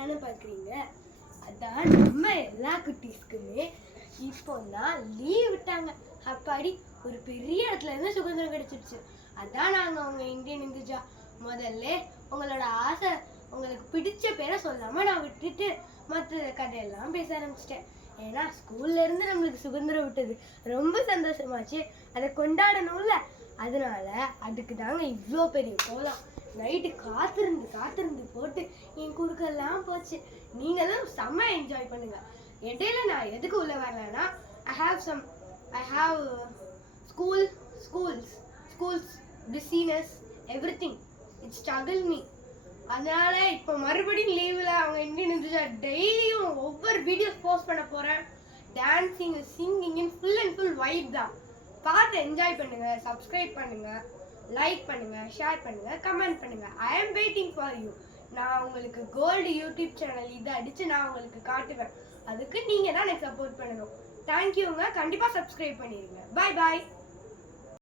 தானே பார்க்குறீங்க. அதான் நம்ம எல்லா குட்டீஸ்க்குமே இப்போ தான் லீவ் விட்டாங்க. அப்பாடி ஒரு பெரிய இடத்துல இருந்து சுதந்திரம் கிடைச்சிருச்சு. அதான் நாங்கள் அவங்க இந்தியன் இந்துஜா முதல்ல உங்களோட ஆசை உங்களுக்கு பிடிச்ச பேரை சொல்லாமல் நான் விட்டுட்டு மற்ற கதையெல்லாம் பேச ஆரம்பிச்சிட்டேன். ஏன்னா ஸ்கூல்ல இருந்து நம்மளுக்கு சுதந்திரம் விட்டது ரொம்ப சந்தோஷமாச்சு. அதை கொண்டாடணும்ல, அதனால அதுக்கு தாங்க இவ்வளோ பெரிய கோலம். நைட்டு காத்திருந்து போட்டு என் குறுக்கெல்லாம் போச்சு. நீங்களும் செம்ம என்ஜாய் பண்ணுங்க. இடையில நான் எதுக்கு உள்ள வரலன்னா I have schools busyness everything it struggle me. அதனால இப்போ மறுபடியும் லீவில் அவங்க இந்தியன் இந்துஜா டெய்லியும் ஒவ்வொரு வீடியோஸ் போஸ்ட் பண்ண போகிறேன். Dancing singing full and full vibe தான். பார்த்து என்ஜாய் பண்ணுங்க. சப்ஸ்கிரைப் பண்ணுங்க, லைக் பண்ணுங்க, ஷேர் பண்ணுங்க, கமெண்ட் பண்ணுங்க. ஐ ஆம் வெயிட்டிங் ஃபார் யூ. நான் உங்களுக்கு கோல்டு யூடியூப் சேனல் இதை அடித்து நான் உங்களுக்கு காட்டுவேன். அதுக்கு நீங்கள் தான் எனக்கு சப்போர்ட் பண்ணணும். தேங்க்யூங்க. கண்டிப்பாக சப்ஸ்கிரைப் பண்ணிடுங்க. பாய் பாய்.